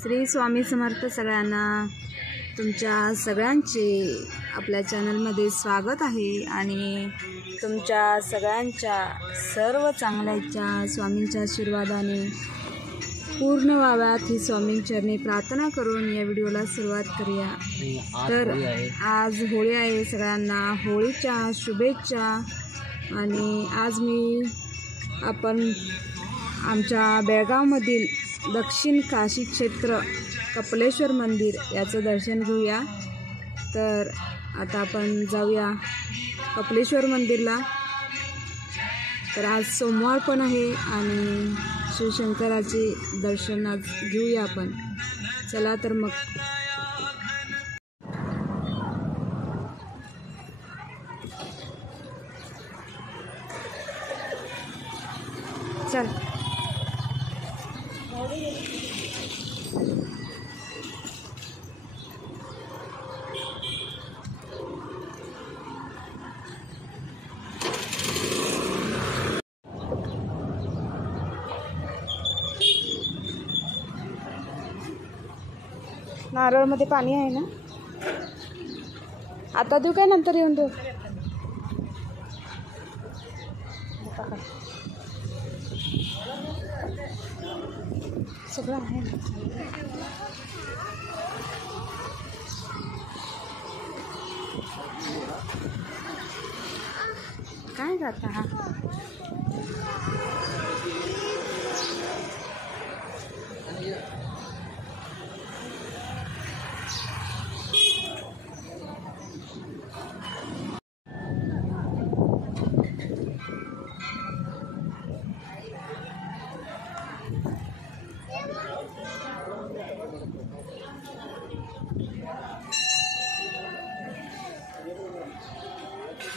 श्री स्वामी समर्थ सगळ्यांना। तुमच्या सगळ्यांचे आपल्या चॅनलमध्ये स्वागत आहे आणि तुमच्या सगळ्यांच्या सर्व चांगल्याच्या स्वामींच्या आशीर्वादाने पूर्ण व्हाव्यात ही स्वामींचरणी प्रार्थना करून या व्हिडिओला सुरुवात करूया। तर आज होळी आहे, सगळ्यांना होळीच्या शुभेच्छा। आणि आज आपण आमच्या बेळगावमधील दक्षिण काशी क्षेत्र कपिलेश्वर मंदिर याचं दर्शन घेऊया। तर आता आपण जाऊया कपिलेश्वर मंदिरला। तर आज सोमवार पण आहे आणि शिवशंकराचे दर्शन आज घेऊया आपण। चला तर मग चल। नारळमध्ये पाणी आहे ना, आता देऊ काय नंतर येऊन देऊ? सगळं आहे ना। काय जाता हा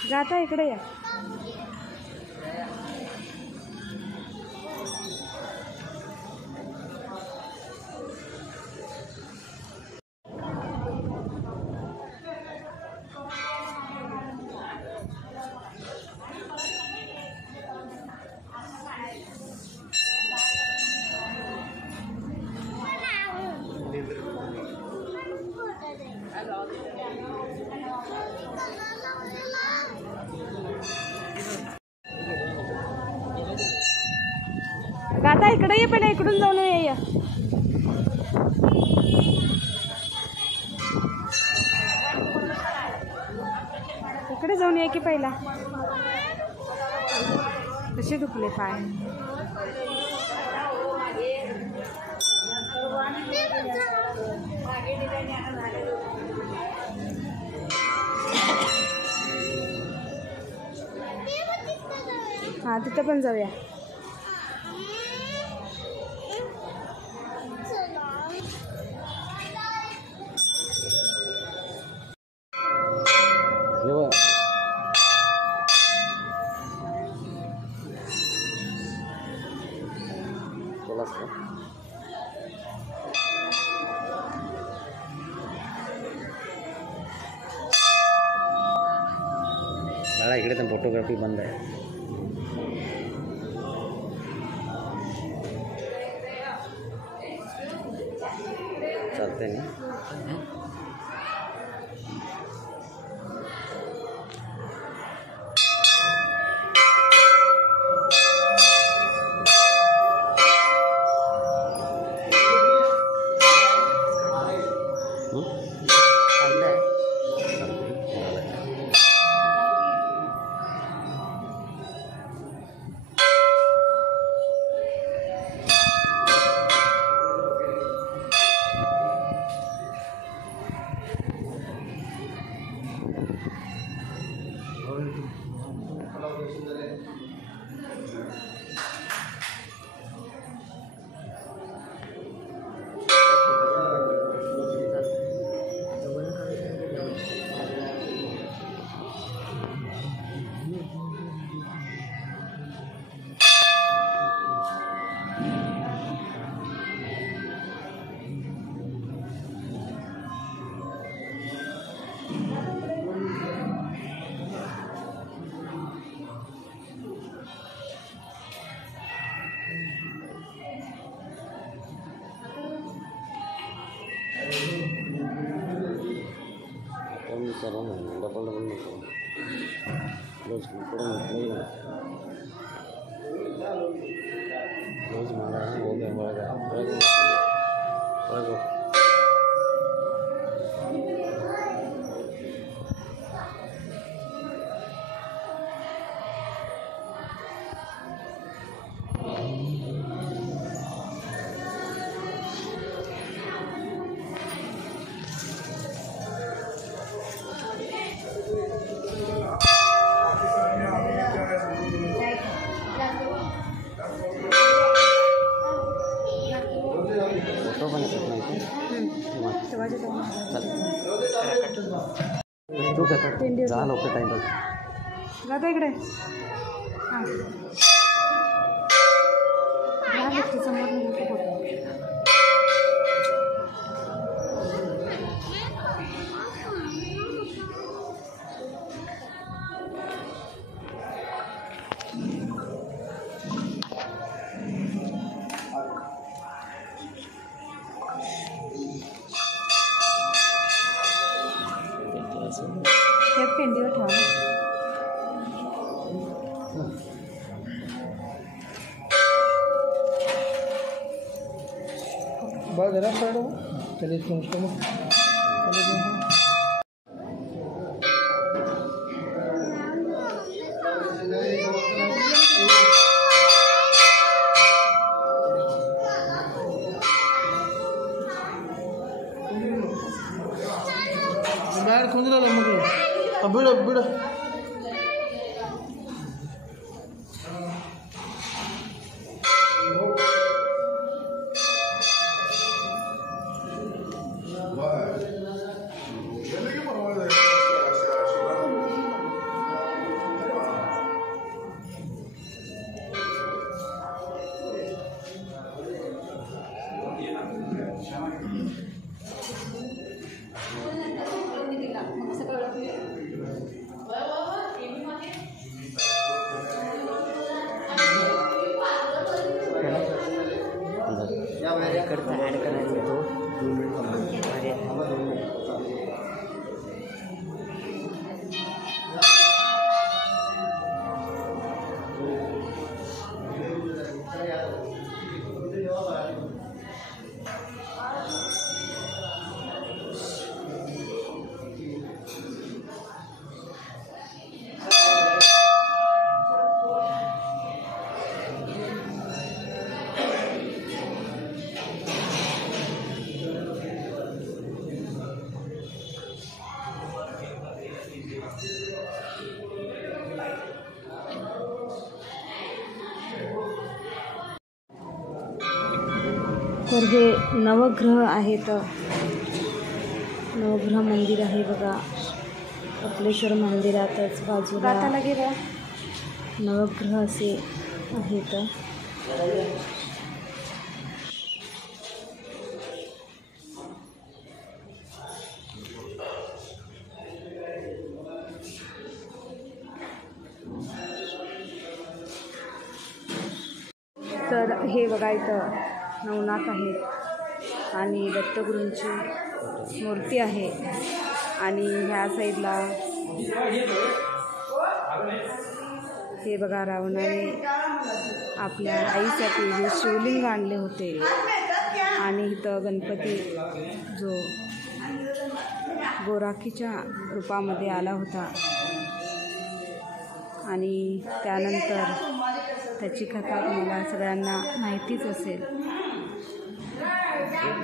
जाता इकडे या। गाता इकडे ये, पण इकडून जाऊन ये। इकडे जाऊन ये की पहिला। कसे दुखले पाय? हा तिथं पण जाऊया। बाळा इकडे तर फोटोग्राफी बंद आहे। चालते ना? कम करो ना, डबल नको. रोज मला हो गया बघा. फोटो पण येतात नाही तू कसं जा लवकर टाईम बघ जाता इकडे हां या व्यक्तीसमोर फोटो त्या पेंडीवर ठेवा बघ जरा पडो तरी तुमचं बाहेर कोण राहिलं मग बिड बिड इकडचा ॲड करायचा तो 2 मिनिट अरे थांबा 2 मिनिट तर हे नवग्रह आहेत नवग्रह मंदिर आहे बघा कपिलेश्वर मंदिरातच बाजूला नवग्रह असे आहेत तर हे बघा इथं नवनाथ आहेत आणि दत्तगुरूंची मूर्ती आहे आणि ह्या साईडला हे बघा रावणाने आपल्या आईसाठी हे शिवलिंग आणले होते आणि इथं गणपती जो गोराखीच्या रूपामध्ये आला होता आणि त्यानंतर त्याची कथा तुम्हाला सगळ्यांना माहितीच असेल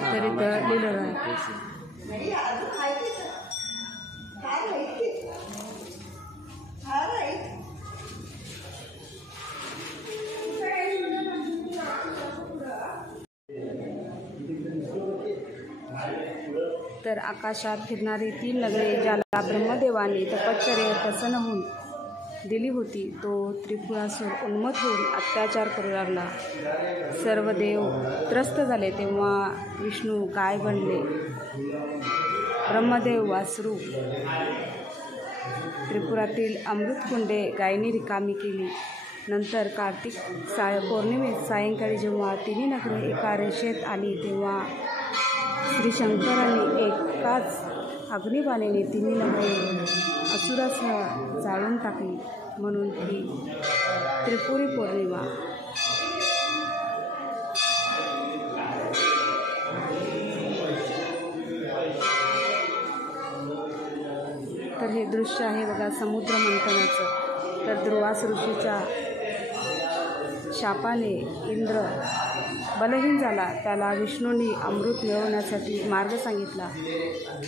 तर इथं लिहिलं आहे तर आकाशात फिरणारी 3 नगरे ज्याला ब्रह्मदेवाने तपश्चर्येवर प्रसन्न होऊन दिली होती तो त्रिपुरासूर उन्मत्त होऊन अत्याचार करू लागला. सर्व देव त्रस्त झाले तेव्हा विष्णू गाय बनले. ब्रह्मदेव वासरू. त्रिपुरातील अमृतकुंडे गायीने रिकामी केली. नंतर कार्तिक पौर्णिमेत सायंकाळी जेव्हा 3 नगरे एका रेषेत आली तेव्हा श्री शंकरांनी एकाच अग्निबाणेने तिन्ही नगरे असुरासह जाळून टाकली, म्हणून ही त्रिपुरी पौर्णिमा. तर हे दृश्य आहे बघा समुद्र मंथनाचं. तर दुर्वास ऋषीच्या शापाने इंद्र बलहीन झाला. त्याला विष्णूंनी अमृत मिळवण्यासाठी मार्ग सांगितला.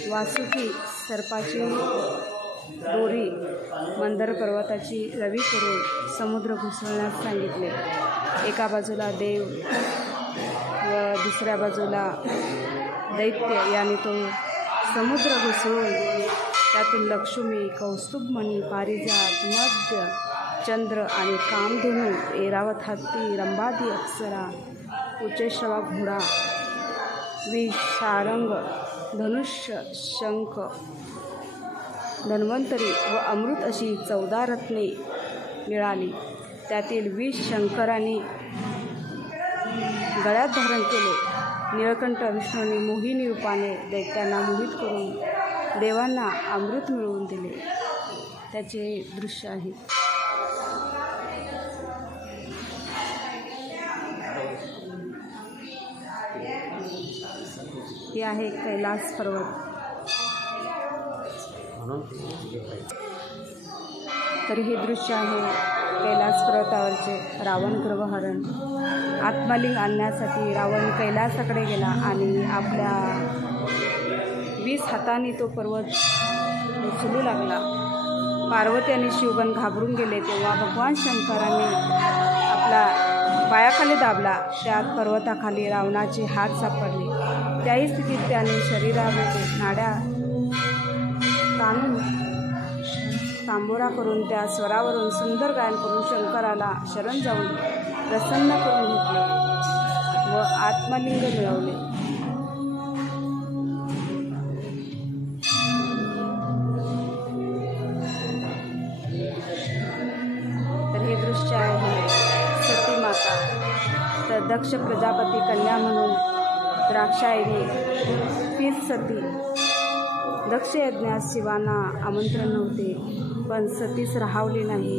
वासुकी सर्पाची दोरी मंदर पर्वताची रवी करून समुद्र घुसळण्यास सांगितले. एका बाजूला देव व दुसऱ्या बाजूला दैत्य यांनी तो समुद्र घुसळून त्यातून लक्ष्मी, कौस्तुभमणी, पारिजात, मध्य, चंद्र आणि कामधेनू, ऐरावत हत्ती, रंभादी अप्सरा, उच्चैश्रवा घोडा, विशारंग, धनुष्य, शंख, धन्वंतरी व अमृत अशी 14 रत्ने मिळाली. त्यातील 20 शंकरांनी गळ्यात धारण केले. निळकंठ विष्णूंनी मोहिनी रूपाने दैत्यांना मोहित करून देवांना अमृत मिळवून दिले. त्याचे दृश्य आहे. हे आहे कैलास पर्वत. तर हे दृश्य आहे कैलास पर्वतावरचे रावण गर्भहरण. आत्मलिंग आणण्यासाठी रावण कैलासाकडे गेला आणि आपल्या 20 हातांनी तो पर्वत उचलू लागला. पार्वती आणि शिवगण घाबरून गेले. तेव्हा भगवान शंकरांनी आपला पायाखाली दाबला. त्यात पर्वताखाली रावणाचे हात सापडले. त्याही स्थितीत त्याने शरीरामध्ये नाड्या ताणून तांबोरा करून त्या स्वरावरून सुंदर गायन करून शंकराला शरण जाऊन प्रसन्न करून घेतले व आत्मलिंग मिळवले. तर हे दृश्य आहे सती माता. तर दक्ष प्रजापती कन्या म्हणून द्राक्षायणी तीच सती. दक्ष यज्ञात शिवांना आमंत्रण नव्हते, पण सतीच राहावली नाही.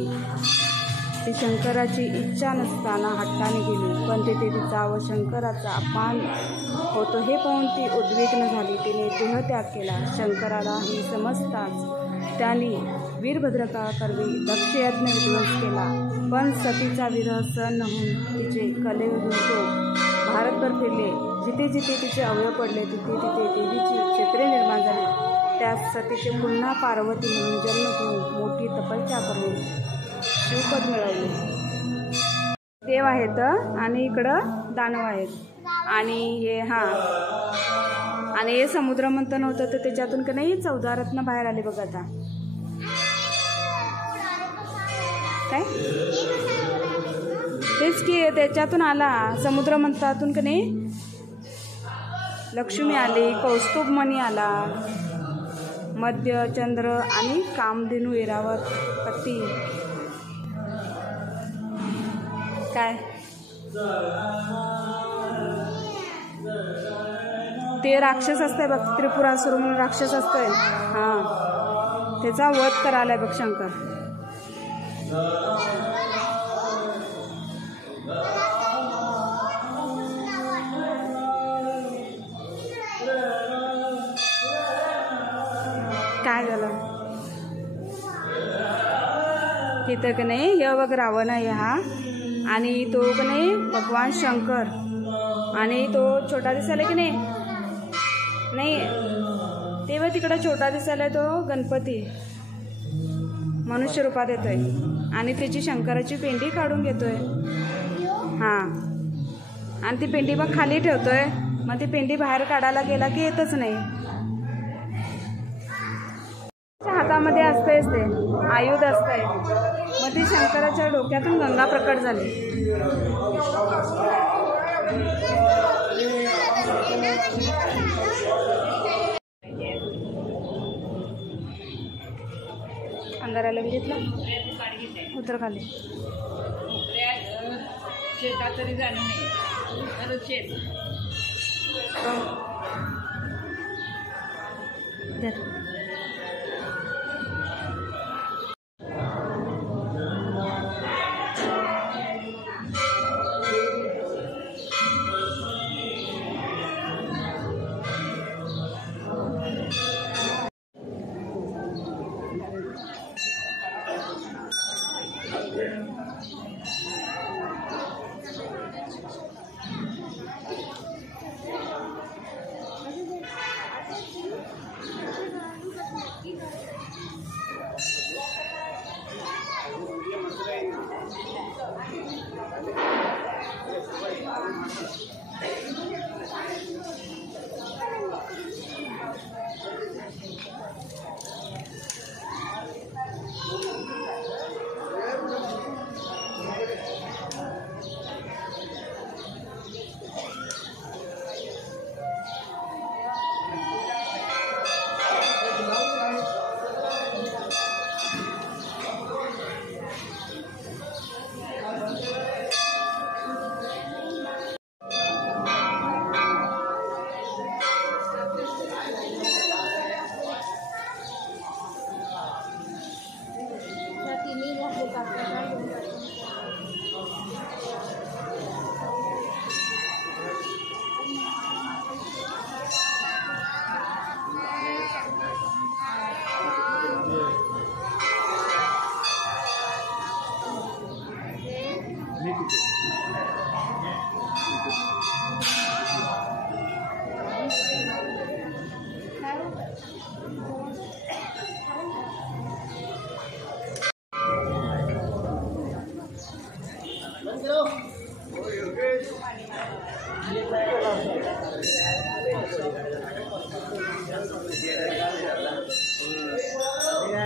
ती शंकराची इच्छा नसताना हट्टाने गेली, पण तेथे तिचा व शंकराचा अपमान होतो हे पाहून ती उद्विग्न झाली. तिने देहत्याग केला. शंकराला हे समजताच त्यांनी वीरभद्रकाकरवी दक्षयज्ञ विध्वंस केला. पण सतीचा विरह सहन न होऊन तिचे कलेवरून तो भारतभर फिरले. जिथे जिथे तिचे अवयव पडले तिथे तिथे देवीची क्षेत्रे निर्माण झाली. त्यात सतीचे पुन्हा पार्वती म्हणून जन्म घेऊन मोठी तपस्या करून शिवपद मिळवले. देव आहेत आणि इकडं दानव आहेत. आणि हे आणि हे समुद्र मंथन होतं तर त्याच्यातून का नाही 14 रत्न बाहेर आले बघा. आता काय तेच की त्याच्यातून आला समुद्र मंथनातून का नाही लक्ष्मी आली, कौस्तुभमणी आला, मध्य, चंद्र आणि कामधेनू, ऐरावत हत्ती. काय ते राक्षस असतंय बघ, त्रिपुरासुर म्हणून राक्षस असतोय. हां, त्याचा वध करायलाय बघ शंकर. काय झालं तिथं का नाही हे बघ रावण आहे हा, आणि तो का नाही भगवान शंकर, आणि तो छोटा दिसायला की नाही तेव्हा तिकडं छोटा दिसायला तो गणपती मनुष्य रूपात येतोय आणि त्याची शंकराची पेंडी काढून घेतोय. हां, आणि ती पेंडी मग खाली ठेवतोय. मग ती पेंडी बाहेर काढायला गेला की येतच नाही. हातामध्ये असतंयच ते आयुध असतंय. मग ती शंकराच्या डोक्यातून गंगा प्रकट झाली. अंधाराला घेतलं उतर खाली शेतात तरी जाणं नाही. कर.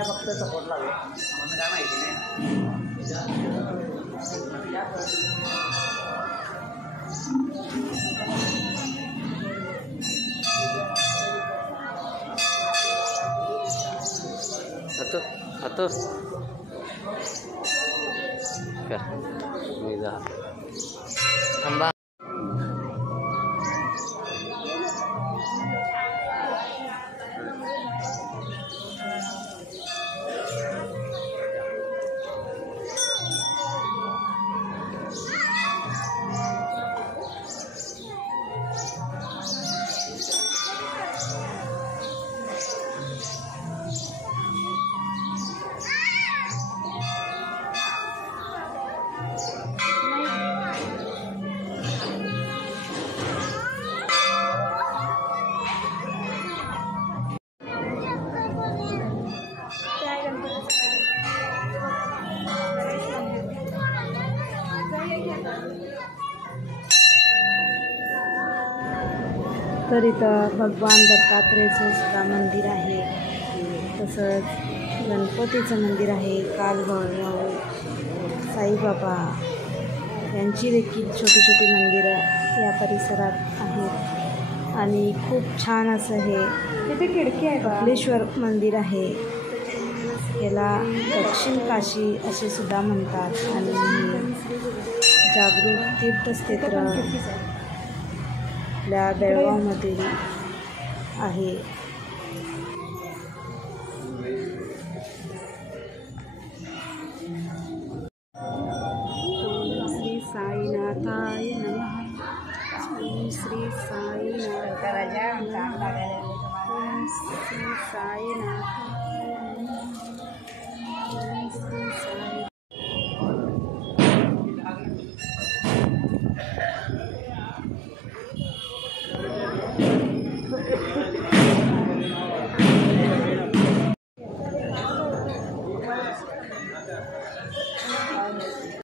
फक्त सपोर्ट लागेल आम्हाला काय माहिती नाही. खातो मी जा थांबा. तर इथं भगवान दत्तात्रेयचं सुद्धा मंदिर आहे, तसंच गणपतीचं मंदिर आहे, कालभैरव, साईबाबा यांची देखील छोटी छोटी मंदिरं या परिसरात आहेत. आणि खूप छान असं हे तिथे खिडकी आहे, बकलेश्वर मंदिर आहे. याला दक्षिण काशी असे सुद्धा म्हणतात. आणि जागृत तीर्थक्षेत्र आपल्या बेळगावमध्ये आहे. श्री साईनाथाय नमः. श्री साईनाथ. श्री साईनाथ.